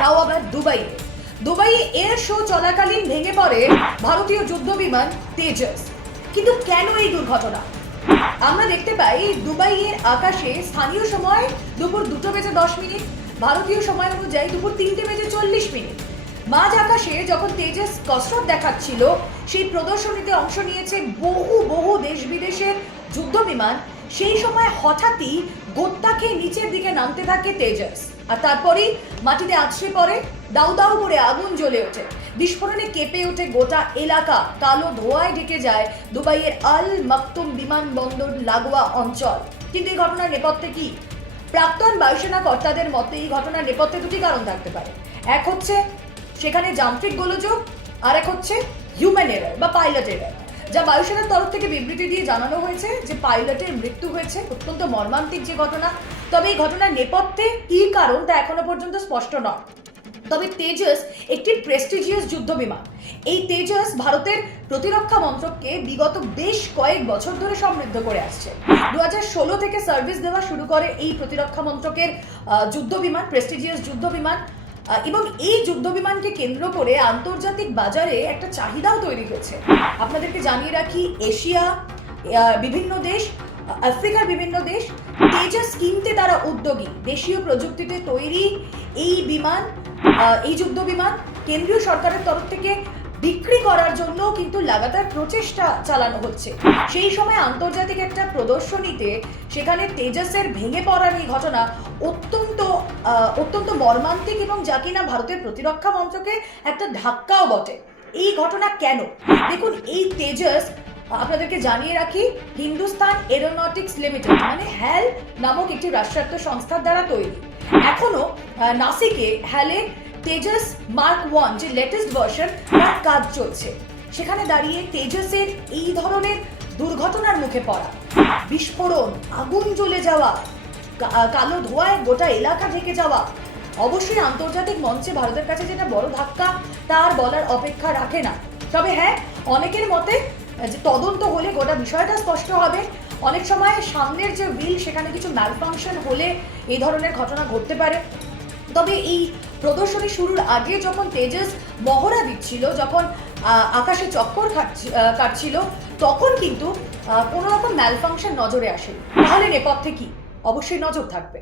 তাও আবার দুবাইয়ে এয়ার শো চলাকালীন ভেঙে পড়ে ভারতীয় যুদ্ধ বিমান তেজস। কিন্তু কেন এই দুর্ঘটনা? আমরা দেখতে পাই দুবাইয়ের আকাশে স্থানীয় সময় দুপুর 2:10, ভারতীয় সময় অনুযায়ী দুপুর 3:40। মাঝ আকাশে যখন তেজস কসরত দেখাচ্ছিল, সেই প্রদর্শনীতে অংশ নিয়েছে বহু দেশ বিদেশের যুদ্ধ বিমান। সেই সময় হঠাৎই গোত্তা খেয়ে নিচের দিকে নামতে থাকে তেজস, আর তারপরেই মাটিতে আছড়ে পড়ে, দাউ দাউ করে আগুন জ্বলে ওঠে, বিস্ফোরণে কেঁপে ওঠে গোটা এলাকা, কালো ধোঁয়ায় ঢেকে যায় দুবাইয়ের আল মাকতুম বিমানবন্দর লাগোয়া অঞ্চল। কিন্তু এই ঘটনার নেপথ্যে কি? প্রাক্তন বায়ুসেনা কর্তাদের মতে এই ঘটনার নেপথ্যে দুটি কারণ থাকতে পারে। এক হচ্ছে সেখানে যান্ত্রিক গোলযোগ, আর এক হচ্ছে হিউম্যান এরার বা পাইলট এরার, যা বায়ুসেনার তরফ থেকে বিবৃতি দিয়ে জানানো হয়েছে যে পাইলটের মৃত্যু হয়েছে। অত্যন্ত মর্মান্তিক যে ঘটনা। তবে এই ঘটনার নেপথ্যে কি কারণ তা এখনো পর্যন্ত স্পষ্ট নয়। তবে তেজস একটি প্রেস্টিজিয়াস যুদ্ধ বিমান। এই তেজস ভারতের প্রতিরক্ষা মন্ত্রককে বিগত বেশ কয়েক বছর ধরে সমৃদ্ধ করে আসছে। 2016 থেকে সার্ভিস দেওয়া শুরু করে এই প্রতিরক্ষা মন্ত্রকের যুদ্ধ বিমান, প্রেস্টিজিয়াস যুদ্ধ বিমান। এবং এই যুদ্ধ বিমানকে কেন্দ্র করে আন্তর্জাতিক বাজারে একটা চাহিদাও তৈরি হয়েছে। আপনাদেরকে জানিয়ে রাখি, এশিয়া, বিভিন্ন দেশ, আফ্রিকার বিভিন্ন দেশ তেজস কিনতে তারা উদ্যোগী। দেশীয় প্রযুক্তিতে তৈরি এই বিমান, এই যুদ্ধ বিমান কেন্দ্রীয় সরকারের তরফ থেকে বিক্রি করার জন্য কিন্তু লাগাতার প্রচেষ্টা চালানো হচ্ছে। সেই সময় আন্তর্জাতিক একটা প্রদর্শনীতে সেখানে তেজসের ভেঙে পড়ার এই ঘটনা অত্যন্ত মর্মান্তিক, এবং যা কিনা ভারতের প্রতিরক্ষা মন্ত্রকে একটা ধাক্কাও বটে। এই ঘটনা কেন? দেখুন, এই তেজস আপনাদেরকে জানিয়ে রাখি হিন্দুস্তান এরোনটিক্স লিমিটেড মানে হ্যাল নামক একটি রাষ্ট্রায়ত্ত সংস্থার দ্বারা তৈরি। এখনো নাসিকে হ্যালে তেজস মার্ক 1 যে লেটেস্ট ভার্সন তার কাজ চলছে। সেখানে দাঁড়িয়ে তেজসের এই ধরনের দুর্ঘটনার মুখে পড়া, বিস্ফোরণ, আগুন জ্বলে যাওয়া, কালো ধোঁয়ায় গোটা এলাকা ঢেকে যাওয়া, অবশ্যই আন্তর্জাতিক মঞ্চে ভারতের কাছে যেটা বড় ধাক্কা তার বলার অপেক্ষা রাখে না। তবে হ্যাঁ, অনেকের মতে যে তদন্ত হলে গোটা বিষয়টা স্পষ্ট হবে। অনেক সময় সামনের যে হুইল সেখানে কিছু ম্যালফাংশন হলে এই ধরনের ঘটনা ঘটতে পারে। তবে এই প্রদর্শনী শুরুর আগে যখন তেজস মহড়া দিচ্ছিল, যখন আকাশে চক্কর কাটছিল, তখন কিন্তু কোনো রকম ম্যালফাংশন নজরে আসে। তাহলে নেপথ্যে কি? অবশ্যই নজর থাকবে।